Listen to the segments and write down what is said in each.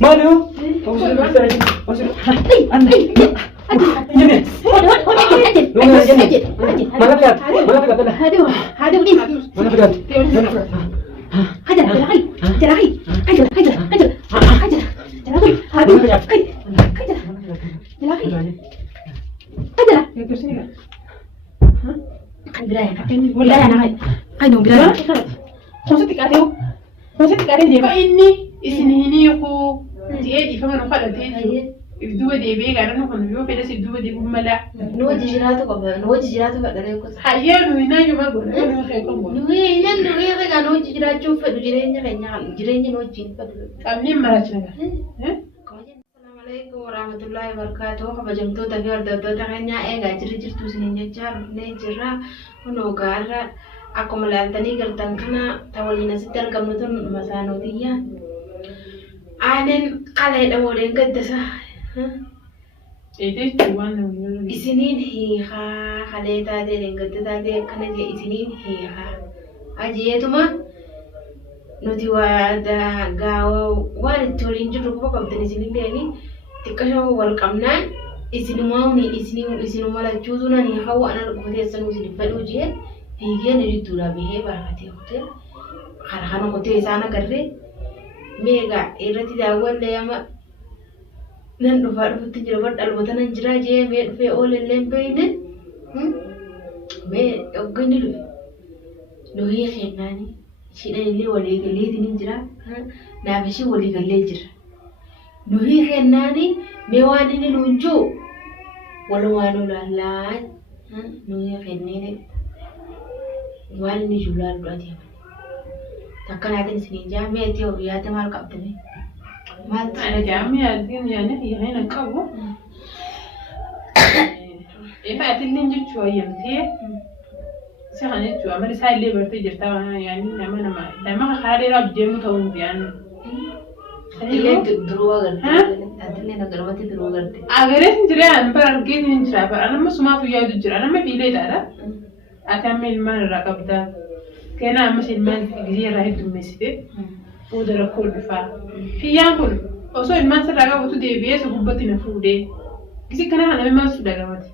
ماله؟ وصل وصل أنا جميل ما لفيت هذا وليد ما لفيت هذا العي فإني إسنينيكو تيجي فما نقدر الدوا دي بيجي على نقول نبيه في ناس الدوا دي بملا نوجي جراته بدري كوس حيان وينايو ما بقول أنا ما خيكم بقول نوي رجع نوجي جراته فدريني كنيا جريني نوجي أمين مراتنا السلام عليكم ورحمة الله وبركاته خبجمتو تغير دبتا كنيا إيجا جريتو سنين جار نيجرا ونوغارا aku melantani gertang kana tawalina sitar gamnutun masano dia anen kala da wolen gaddasa إيه تجوان ولا isinin hiha kale ta de gaddata de kana je isinin hiha ajiyetuma nuti wada gawo wani tolin jiru ko kam tani isinin beni tikasho wal kamnan isinumawni isinu mala chuzuna ni hawa ana ko te sanu isinin faluje هي نريد لا به بركتي خطير خرخانو خطير سانا كرر ميغا إيرتي داول ليما نندفع فتجرا ود الوطن نجرا جي مي في أول اللين بينن مي أغني لو هي خيناني شيء اللي ولي قلي تنجرا نابشي ولي قلي جرا لو هي خيناني مي واني نلونجو ولو وانو لا لو هي خيناني والني جولار براتي تكن هذا سنين جامعة تيو رياضة مال كابتني ما أنا جامعة دين يعني هي هنا كابو إيه فأتلين جت شوية متى سخنت شوية أمر سايل لي برتي جرتا يعني لما خارج راب جيم كون بيان أتلين دروا غرتي أتلين أقربتي دروا غرتي أغريت نجرا أنا برجع نجرا أنا ما سمعت ويا دجرا أنا ما في لي دارا أكمل ما ركبتا كنا ماشي المال جزيرة هيد مسيدة ودرا كل بفا في يانكل أصلا المال سرقة وتو دي بيس وبطي نفودة كذي كنا هنا ما سودا كماتي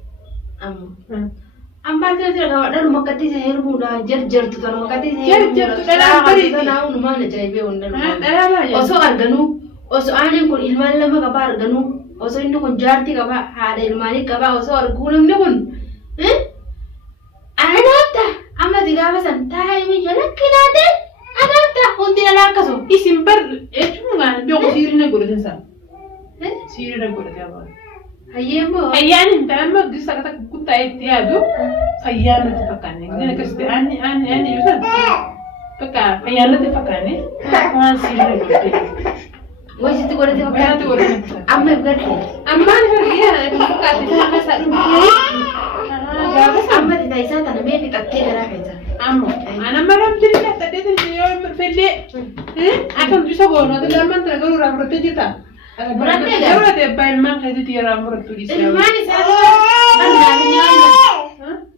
أم بعد كذا كذا لو ما كتير سهل مودا جر تطلع ما كتير جر بريدي أنا ونما نجايبه وندر أصلا أرجنو أصلا أنا يكون المال لما كبار أرجنو أصلا إنه كون جارتي كبا هذا المال كبا أصلا أرجونم نكون أنا نبتة أما تجاه مثلا تاعي من جلك كنادة أنا نبتة هندي أنا كسو اسم بر إيش مو عن بيوم سيرنا قولة إنسان سيرنا قولة يا بابا هيان أنت أما قصة كتك كنت أيتيادو هيان تفكرني أنا كست أني يوسف بكا هيان تفكرني ما سيرنا قولة وش تقول تفكرني أما بقدر أما أنا هي بكا تفكر مثلا أما تدايسات أنا ما بتأكد راحتها أنا مرة بجري تحتاج اليوم في الليل أكمل جوسا بونا ده لما أنت تقول رام رتجتا أنا تبى المال هذي تيجي رام رتجي المال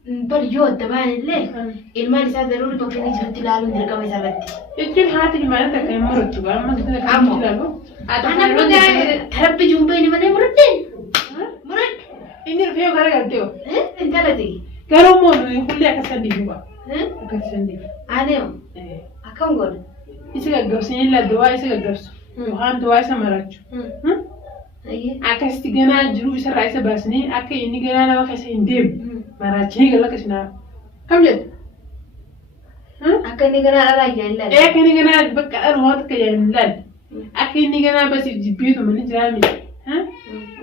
بريود تبان الليل المال ساد ضروري بكرة نجرب تلالو نرجع مسافة يمكن هذه المال تكلم مرتجا ما تقدر تلالو أنا بدي هرب جنبي من مرتين مرت إني رفيع غير قديو أنت لا تيجي كلام مو يقول لي أكسندي هو أكسندي أنا أكم قول إيش قدوسين لا دواء إيش قدوس وهم دواء سمراج أيه أكستي جنا جرو إيش رئيس باسني أكي إني جنا أنا وكسين ديم مراج هي قال لك إيش نا كم جد أكني جنا أراي لا إيه أكني جنا بك أرواد كيان لا أكي إني جنا بس يجيبيه من جرامي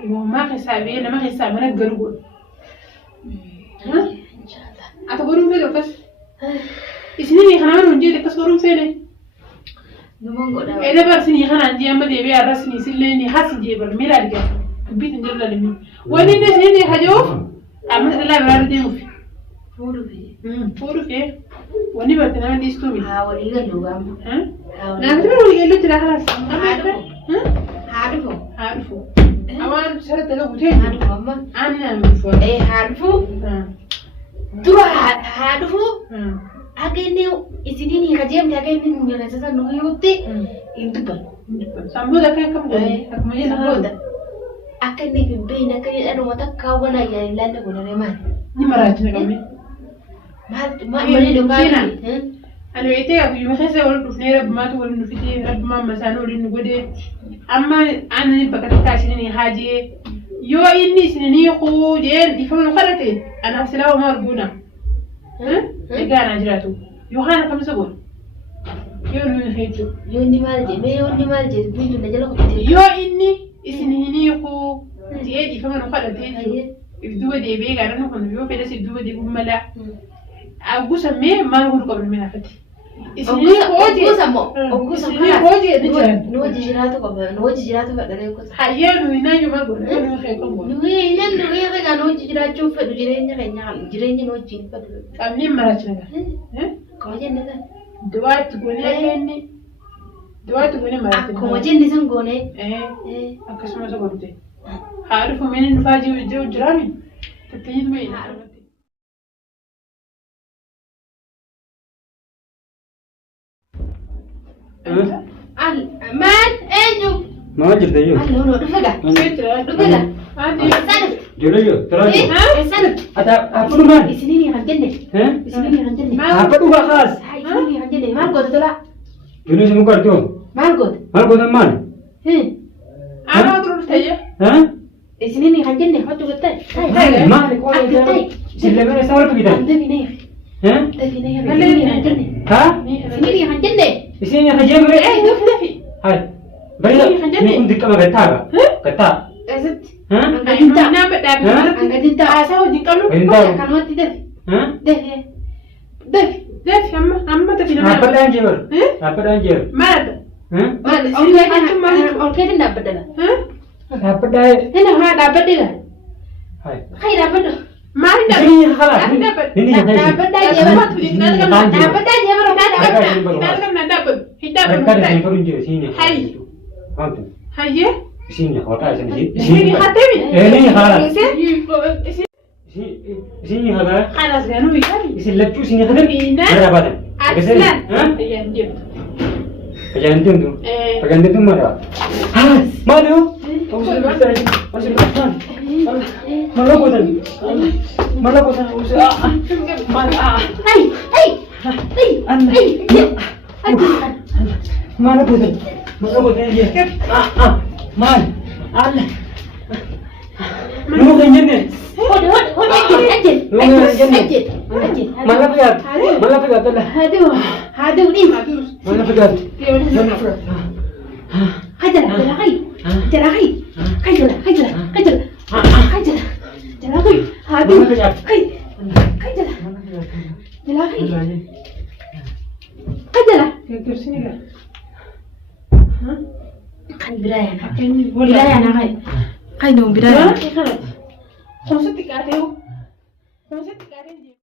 وما حسابي أنا ما حساب أنا قرقول أتقولون فين لوكس إسنين يخنا من وجه لكس قولون فين إذا برسني يخنا عندي أما دي بيا رسني سلني حاسس جيبر ميلا لك بيت نجرب لمن وين الناس هني حجوف أما لا برا دي مفي فورو في وني برتنا من ديستومي هاولي قالوا نعم تقول ولي قالوا ترى خلاص عارفه أوان سرت له بتين عارفه أما أنا مفهوم إيه عارفه دوا عارفه أكني إسنين يخجم تكني من أساسا نقيوتي ينتبه Sambuuda kan kam godhe akkuma jedhu Sambuuda. Akka inni hin beekne akka inni dhaluma takkaa wana ayyaana ilaalla godhane maal? ni maraachina qabne. Maali dhugaati? Ani weetee akkuma keessa wal dhufnee rabbumaatu wal dhufitee rabbumaan masaanoo waliin nu godhee amma ani bakka isin haajee yoo inni isin kuu jeen ifamnu kadhate anaaf silaa homaa arguuna. Egaa anaa jiraatu yookaan akkamisa godhu yoo nu hedduu. Yoo inni maal jedhe biitu na jala qotatee. Yoo inni isin kuu jee ifamnu kadhate duuba deebi'ee gaarreen kun yoo fedhas duuba deebi'u mala guusamee maal godhu qabna minaafatti. Ogguusa moo? Ogguusa hojii ni jiran. nu wajji jiraatu qaba. Nu wajji jiraatu fedharee gosa. Hayyee nuyi naayyuu maal godhu nu heekan godhu. Namni egaa nu wajji jiraachuu fedhu jireenya nu wajjin fedhu. Qabneen maraachina gaa. Akkuma jenne san. Duwaatti goonee kenni. Duwaatti goonee maraachina. Akkuma jenne san goonee. Akkasumas godhute. Haa dhufu mini dhufaa jiru jiraami. Tattaayyitu mee hin Maal eenyu? Maal jirta iyyuu? Halluu dhufeega. Dhufeega. Ijoollee toraa jiru. Eessana? Afur maal? Isiniin kan jenne. Isiniin kan jenne. Apa dhugaa kaas? Isiniin kan jenne. Maal goota tolaa? Ijoollee isin muka arginu. Maal goota? Maal gootan maal? Aanaa turuu ta'ee. Isiniin kan jenne hojii gootee. Maal? Sillemee isaa wal bitan. Dafinee. Dafinee. Isiniin kan jenne. Haa? Isiniin kan jenne. Isin yang kerja mereka. Dafi. Hai. Baiklah. Ini untuk kamu kata. Kata. Eessatti? Hah? Nama dhaabbii. Angadiin ta'a. Haasaa hojii qabnu. Kanumatti dafi. Hah? Dafi. Dafi amma tafi nama. Apa dah anjir? Apa dah anjir? Maal? Hah? Ol keetiin dhaabbadala. Apa dah? Inni haa dhaabbaddeedha. Hai. Hai dhaabbaddu. Maal hin Ini yang kalah. Aku dapat. Ini yang kalah. Dhaabbaddaa jeebara. Dhaabbaddaa jeebara. Mereka ada yang turun je sini. Hai. Mantu. Hayyee. Sini kota sini. Sini hatemi. Ini yang kalah. Sini Sini yang kalah. Khalas ganu bihan. Isi lecu sini kalah. Ina. Ada apa? Aslan. Hah? Ayyan dia. Pegantin tu. Pegantin tu mana? Ah, mana? Kamu sudah bisa. Masih depan. Mana kotan? Mana kotan? Mana? Hai. Anda. Mana kotan? Mana kotan dia? Man. Allah. Lu kan jenis. Hodi ajin. Mana pegat? Mana pegat tu lah. Aduh ni. Mana pegat? Hajar, jalakai. Jalakai. Jala. Aduh. Mana pegat? Jala. Jalakai. Jala. Kau sini kan? Kan biraya. Ini Biraya nak kai. Kai dong biraya. Khalas. Kau setik ada. Kau setik ada.